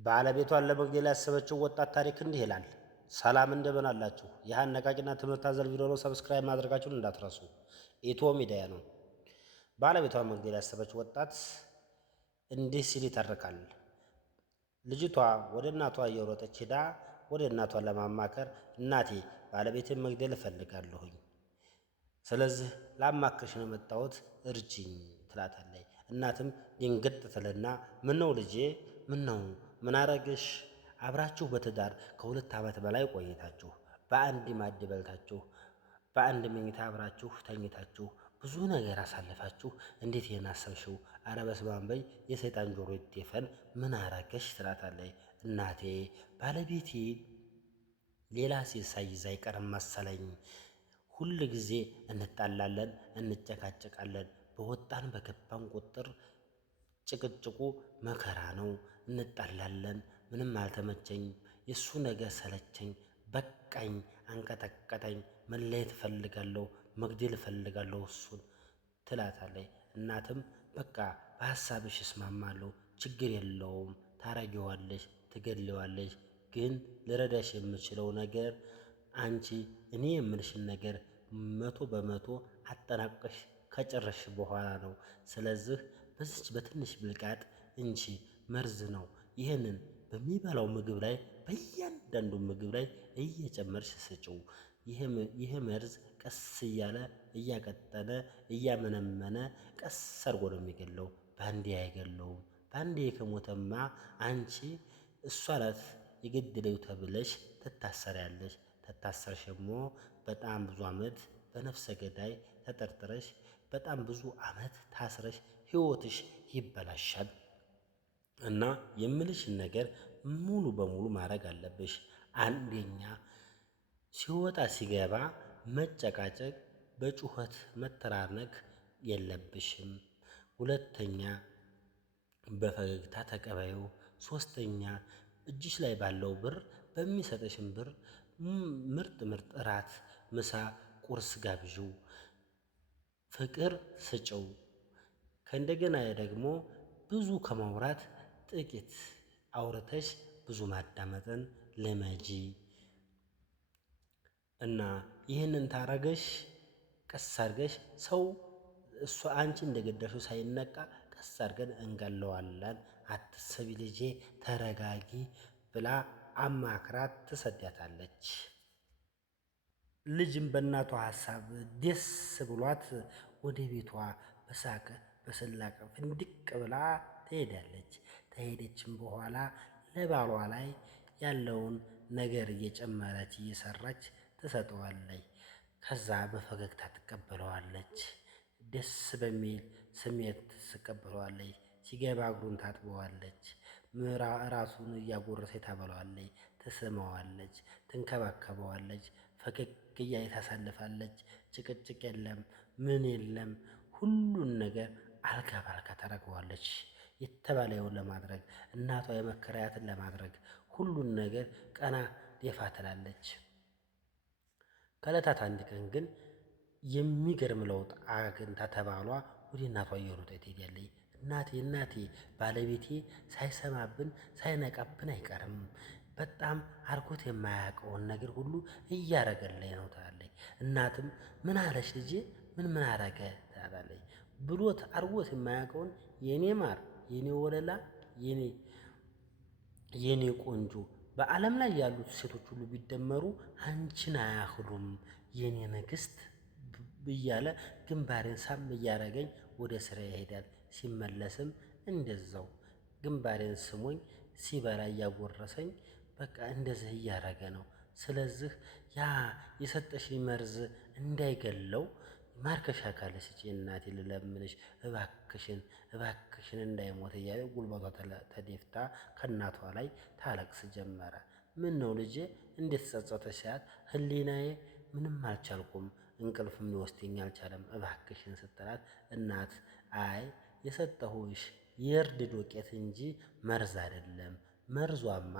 ባለቤቷን ለመግደል ያሰበችው ወጣት ታሪክ እንዲህ ይላል። ሰላም እንደምን አላችሁ? ይህ አነቃቂና ትምህርት አዘል ቪዲዮ ነው። ሰብስክራይብ ማድረጋችሁን እንዳትረሱ። ኢትዮ ሚዲያ ነው። ባለቤቷን መግደል ያሰበችው ወጣት እንዲህ ሲል ይተርካል። ልጅቷ ወደ እናቷ እየሮጠች ሄዳ ወደ እናቷን ለማማከር እናቴ ባለቤቴን መግደል እፈልጋለሁኝ፣ ስለዚህ ላማክርሽ ነው የመጣሁት፣ እርጅኝ ትላታለች። እናትም ድንግጥ ትልና ምነው ልጄ፣ ምነው ምን አረግሽ? አብራችሁ በትዳር ከ2 ዓመት በላይ ቆይታችሁ በአንድ ማዕድ በልታችሁ በአንድ መኝታ አብራችሁ ተኝታችሁ ብዙ ነገር አሳልፋችሁ እንዴት ይሄን አሰብሽው? አረ በስመ አብ በይ፣ የሰይጣን ጆሮ ይደፈን፣ ምን አረገሽ? ትላታለች። እናቴ ባለቤቴ ሌላ ሴት ሳይዝ አይቀርም መሰለኝ። ሁል ጊዜ እንጣላለን፣ እንጨቃጨቃለን። በወጣን በገባን ቁጥር ጭቅጭቁ መከራ ነው። እንጣላለን። ምንም አልተመቸኝ። የእሱ ነገር ሰለቸኝ፣ በቃኝ፣ አንቀጠቀጠኝ። መለየት እፈልጋለሁ፣ መግደል እፈልጋለሁ እሱን ትላታለች። እናትም በቃ በሐሳብሽ እስማማለሁ፣ ችግር የለውም፣ ታረጊዋለሽ፣ ትገድለዋለሽ። ግን ልረዳሽ የምችለው ነገር አንቺ እኔ የምልሽን ነገር 100% አጠናቀሽ ከጨረሽ በኋላ ነው። ስለዚህ በዚች በትንሽ ብልቃጥ እንቺ መርዝ ነው። ይህንን በሚበላው ምግብ ላይ በእያንዳንዱ ምግብ ላይ እየጨመርሽ ስጭው። ይህ መርዝ ቀስ እያለ እያቀጠነ እያመነመነ ቀስ አድርጎ ነው የሚገለው። በአንዴ አይገለውም። በአንዴ ከሞተማ አንቺ እሷ ናት የገደለው ተብለሽ ትታሰሪያለሽ። ተታሰርሽ ደግሞ በጣም ብዙ ዓመት በነፍሰ ገዳይ ተጠርጥረሽ በጣም ብዙ ዓመት ታስረሽ ሕይወትሽ ይበላሻል። እና የምልሽን ነገር ሙሉ በሙሉ ማድረግ አለብሽ። አንደኛ ሲወጣ ሲገባ መጨቃጨቅ፣ በጩኸት መተራነክ የለብሽም። ሁለተኛ በፈገግታ ተቀበዩ። ሶስተኛ እጅሽ ላይ ባለው ብር በሚሰጠሽን ብር ምርጥ ምርጥ እራት፣ ምሳ፣ ቁርስ ጋብዥው፣ ፍቅር ስጭው። ከእንደገና ደግሞ ብዙ ከማውራት ጥቂት አውርተሽ ብዙ ማዳመጥን ልመጂ እና ይህንን ታረገሽ ቀስ አድርገሽ ሰው እሷ አንቺ እንደገደልሽው ሳይነቃ ቀስ አድርገን እንገለዋለን። አትሰቢ ልጄ፣ ተረጋጊ ብላ አማክራት ትሰዳታለች። ልጅም በእናቷ ሐሳብ ደስ ብሏት ወደ ቤቷ በሳቅ በስላቅ ፍንድቅ ብላ ትሄዳለች። ከሄደችም በኋላ ለባሏ ላይ ያለውን ነገር እየጨመረች እየሰራች ትሰጠዋለች። ከዛ በፈገግታ ትቀበለዋለች። ደስ በሚል ስሜት ትቀበለዋለች። ሲገባ እግሩን ታጥበዋለች። ራሱን እያጎረሰች ታበለዋለች፣ ትስመዋለች፣ ትንከባከበዋለች። ፈገግ እያለች ታሳልፋለች። ጭቅጭቅ የለም፣ ምን የለም። ሁሉን ነገር አልጋ ባልጋ ታደርገዋለች። የተባለውን ለማድረግ እናቷ የመከራያትን ለማድረግ ሁሉን ነገር ቀና ደፋ ትላለች። ከዕለታት አንድ ቀን ግን የሚገርም ለውጥ አግኝታ ተባሏ ወደ እናቷ እየሮጠች ትሄዳለች። እናቴ ባለቤቴ ሳይሰማብን ሳይነቃብን አይቀርም። በጣም አርጎት የማያውቀውን ነገር ሁሉ እያረገልኝ ነው ትላለች። እናትም ምን አለች ልጄ? ምን አረገ ትላለች። ብሎት አርጎት የማያውቀውን የኔ ማር፣ የኔ ወለላ፣ የኔ ቆንጆ በዓለም ላይ ያሉት ሴቶች ሁሉ ቢደመሩ አንቺን አያህሉም የኔ ንግስት እያለ ግንባሬን ሳም እያረገኝ ወደ ስራ ይሄዳል። ሲመለስም እንደዛው ግንባሬን ስሞኝ ሲበላ እያጎረሰኝ በቃ እንደዚህ እያረገ ነው። ስለዚህ ያ የሰጠሽኝ መርዝ እንዳይገለው ማርከሻ ካለ ስጪ እናቴ ልለምንሽ፣ እባክሽን እንዳይሞት እያለ ጉልበቷ ተደፍታ ከእናቷ ላይ ታለቅስ ጀመረ። ምን ነው ልጄ እንዴት ጸጸተሽ? ሲያት ህሊናዬ ምንም አልቻልኩም፣ እንቅልፍም ሊወስደኝ አልቻለም እባክሽን ስትላት፣ እናት አይ የሰጠሁሽ የእርድ ዱቄት እንጂ መርዝ አይደለም፣ መርዟማ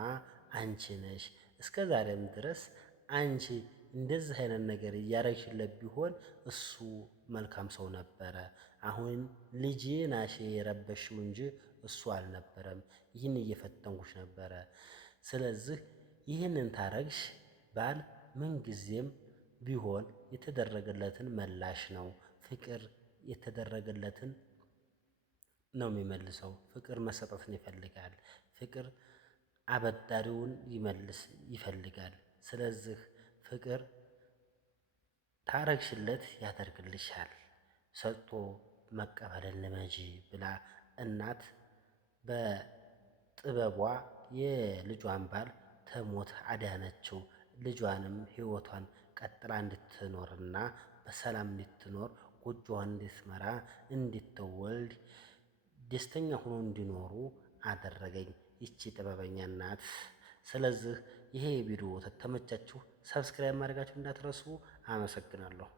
አንቺ ነሽ። እስከ ዛሬም ድረስ አንቺ እንደዚህ አይነት ነገር እያረግሽለት ቢሆን እሱ መልካም ሰው ነበረ። አሁን ልጄ ናሽ የረበሽው እንጂ እሱ አልነበረም። ይህን እየፈተንኩሽ ነበረ። ስለዚህ ይህንን ታረግሽ ባል ምንጊዜም ቢሆን የተደረገለትን መላሽ ነው። ፍቅር የተደረገለትን ነው የሚመልሰው። ፍቅር መሰጠትን ይፈልጋል። ፍቅር አበዳሪውን ይፈልጋል። ስለዚህ ፍቅር ታረግሽለት ያደርግልሻል። ሰጥቶ መቀበልን ልመጂ ብላ እናት በጥበቧ የልጇን ባል ከሞት አዳነችው። ልጇንም ሕይወቷን ቀጥላ እንድትኖርና በሰላም እንድትኖር ጎጆዋን እንድትመራ እንድትወልድ ደስተኛ ሆኖ እንዲኖሩ አደረገኝ ይቺ ጥበበኛ እናት። ስለዚህ ይሄ ቪዲዮ ተመቻችሁ፣ ሰብስክራይብ ማድረጋችሁ እንዳትረሱ። አመሰግናለሁ።